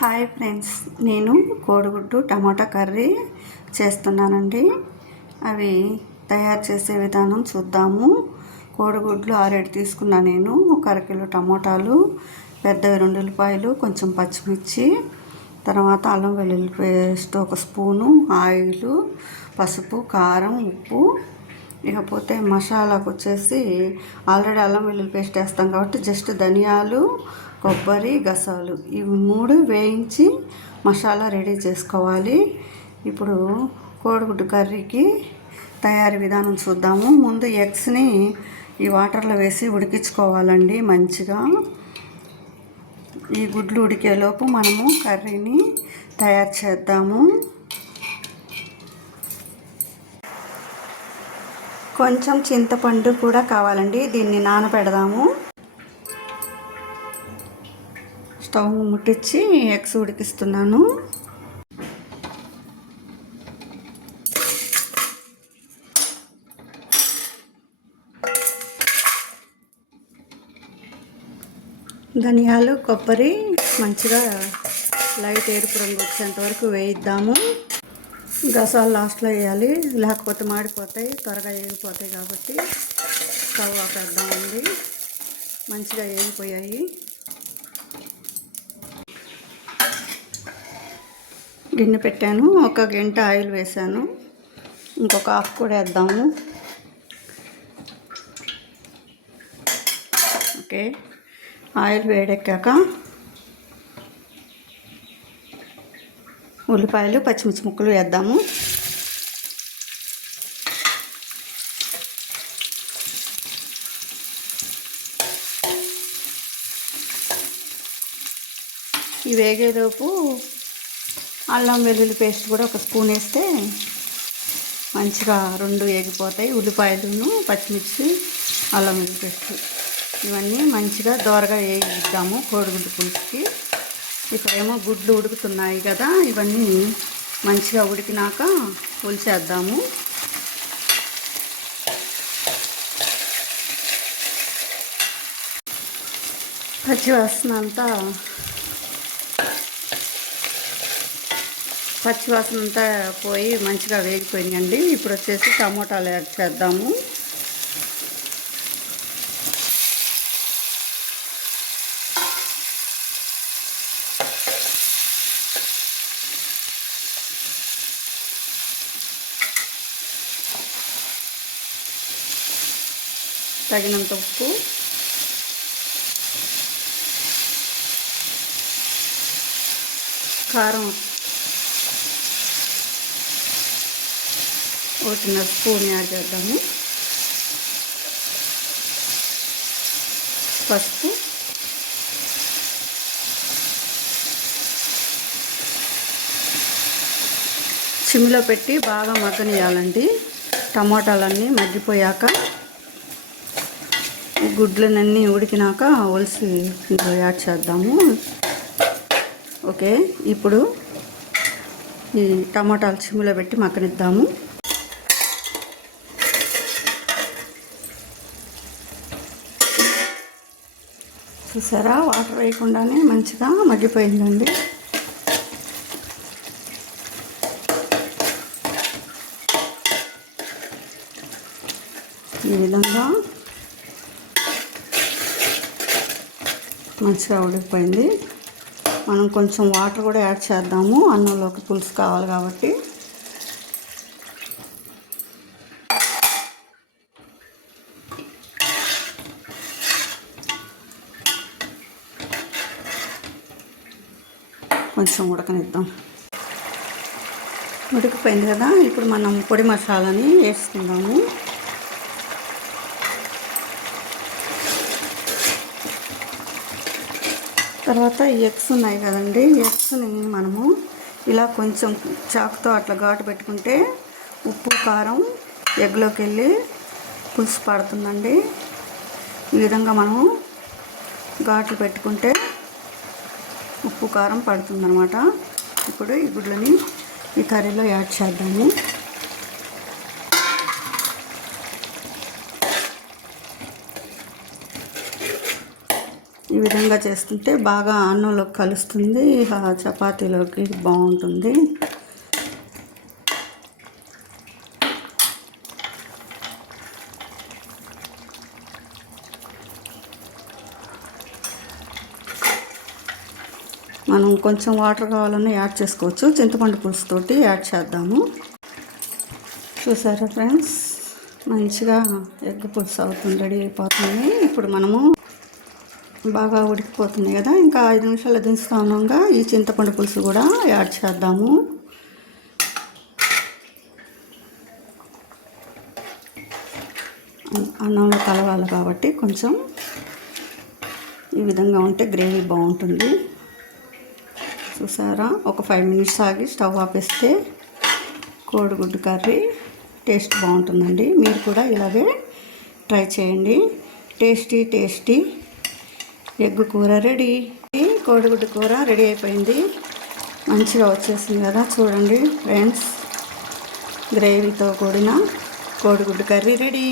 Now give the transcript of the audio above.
Hi friends, నేను కోడిగుడ్డు టమాటా curry చేస్తున్నానండి. అవి తయారు చేసే విధానం చూద్దాము. కోడిగుడ్లు 6 తీసుకున్నా నేను. ఒక అరకిలో టమాటాలు, పెద్దవి 2 ఉల్లిపాయలు, కొంచెం పచ్చిమిర్చి, తర్వాత అల్లం వెల్లుల్లి పేస్ట్ 1 స్పూను, ఆయిల్, పసుపు, కారం, ఉప్పు. ఇకపోతే మసాలాకు వచ్చేసి ఆల్రెడీ అల్లం వెల్లుల్లి పేస్ట్ వేస్తాం కాబట్టి జస్ట్ ధనియాలు, కొబ్బరి, గసాలు ఇవి 3 వేయించి మసాలా రెడీ చేసుకోవాలి. ఇప్పుడు కోడిగుడ్డు కర్రీకి తయారీ విధానం చూద్దాము. ముందు ఎగ్స్ని ఈ వాటర్లో వేసి ఉడికించుకోవాలండి మంచిగా. ఈ గుడ్లు ఉడికేలోపు మనము కర్రీని తయారు చేద్దాము. కొంచెం చింతపండు కూడా కావాలండి. దీన్ని నానబెడదాము. స్టవ్ ముట్టించి ఎగ్స్ ఉడికిస్తున్నాను. ధనియాలు, కొబ్బరి మంచిగా లైట్ ఎరుపు రంగు వచ్చేంత వరకు వేయిద్దాము. గసాలు లాస్ట్లో వేయాలి, లేకపోతే మాడిపోతాయి, త్వరగా వేగిపోతాయి కాబట్టి స్టవ్ ఆపేద్దామండి. మంచిగా వేగిపోయాయి. గిన్నె పెట్టాను, 1 గంట ఆయిల్ వేసాను. ఇంకొక హాఫ్ కూడా వేద్దాము. ఓకే, ఆయిల్ వేడెక్కాక ఉల్లిపాయలు, పచ్చిమిర్చి ముక్కలు వేద్దాము. ఈ వేగేలోపు అల్లం వెల్లుల్లి పేస్ట్ కూడా 1 స్పూన్ వేస్తే మంచిగా 2 వేగిపోతాయి. ఉల్లిపాయలను, పచ్చిమిర్చి, అల్లం వెల్లుల్లి పేస్ట్ ఇవన్నీ మంచిగా దోరగా వేగిద్దాము కోడిగుడ్డు పులుసుకి. ఇక్కడేమో గుడ్లు ఉడుకుతున్నాయి కదా, ఇవన్నీ మంచిగా ఉడికినాక పులిసేద్దాము. పచ్చివాసన అంతా పోయి మంచిగా వేగిపోయిందండి. ఇప్పుడు వచ్చేసి టమోటాలు యాడ్ చేద్దాము. తగినంత ఉప్పు, కారం 1.5 స్పూన్ యాడ్ చేద్దాము. పసుపు, సిమ్లో పెట్టి బాగా మగ్గనియాలండి. టమాటాలన్నీ మగ్గిపోయాక ఈ గుడ్లనన్నీ ఉడికినాక ఒలిసి ఇందులో యాడ్ చేద్దాము. ఓకే, ఇప్పుడు ఈ టమాటాలు సిమ్లో పెట్టి మగ్గనిద్దాము. చూసారా, వాటర్ వేయకుండానే మంచిగా మగ్గిపోయిందండి. ఈ విధంగా మంచిగా ఉడికిపోయింది. మనం కొంచెం వాటర్ కూడా యాడ్ చేద్దాము, అన్నంలోకి పులుసు కావాలి కాబట్టి. కొంచెం ఉడకనిద్దాం. ఉడికిపోయింది కదా, ఇప్పుడు మనం పొడి మసాలాని వేసుకుందాము. తర్వాత ఎగ్స్ ఉన్నాయి కదండి, ఎగ్స్ని మనము ఇలా కొంచెం చాకుతో అట్లా ఘాటు పెట్టుకుంటే ఉప్పు, కారం ఎగ్లోకి వెళ్ళి పులుసు పడుతుందండి. ఈ విధంగా మనము ఘాట్లు పెట్టుకుంటే ఉప్పు, కారం పడుతుందన్నమాట. ఇప్పుడు ఈ గుడ్లని ఈ కర్రీలో యాడ్ చేద్దాము. ఈ విధంగా చేసుకుంటే బాగా అన్నంలోకి కలుస్తుంది, చపాతీలోకి బాగుంటుంది. మనం కొంచెం వాటర్ కావాలన్నా యాడ్ చేసుకోవచ్చు. చింతపండు పులుసు తోటి యాడ్ చేద్దాము. చూసారా ఫ్రెండ్స్, మంచిగా ఎగ్ పులుసు అవుతుంది, రెడీ అయిపోతుంది. ఇప్పుడు మనము బాగా ఉడికిపోతుంది కదా, ఇంకా 5 నిమిషాలు దించుతా ఉన్నాగా ఈ చింతపండు పులుసు కూడా యాడ్ చేద్దాము. అన్నంలో కలవాలి కాబట్టి కొంచెం ఈ విధంగా ఉంటే గ్రేవీ బాగుంటుంది. చూసారా, ఒక 5 మినిట్స్ ఆగి స్టవ్ ఆపేస్తే కోడిగుడ్డు కర్రీ టేస్ట్ బాగుంటుందండి. మీరు కూడా ఇలాగే ట్రై చేయండి. టేస్టీ ఎగ్ కూర రెడీ. కోడిగుడ్డు కూర రెడీ అయిపోయింది, మంచిగా వచ్చేసింది కదా. చూడండి ఫ్రెండ్స్, గ్రేవీతో కూడిన కోడిగుడ్డు కర్రీ రెడీ.